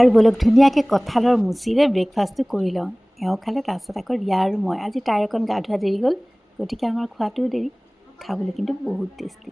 আৰু বলক ধুনীয়াকৈ কঁঠালৰ মুচিৰে ব্ৰেকফাষ্টটো কৰি লওঁ। এওঁ খালে, তাৰপিছত আকৌ ৰিয়া আৰু মই। আজি তাইৰ অকণ গা ধোৱা দেৰি হ'ল, গতিকে আমাৰ খোৱাটোও দেৰি। খাবলৈ কিন্তু বহুত টেষ্টি।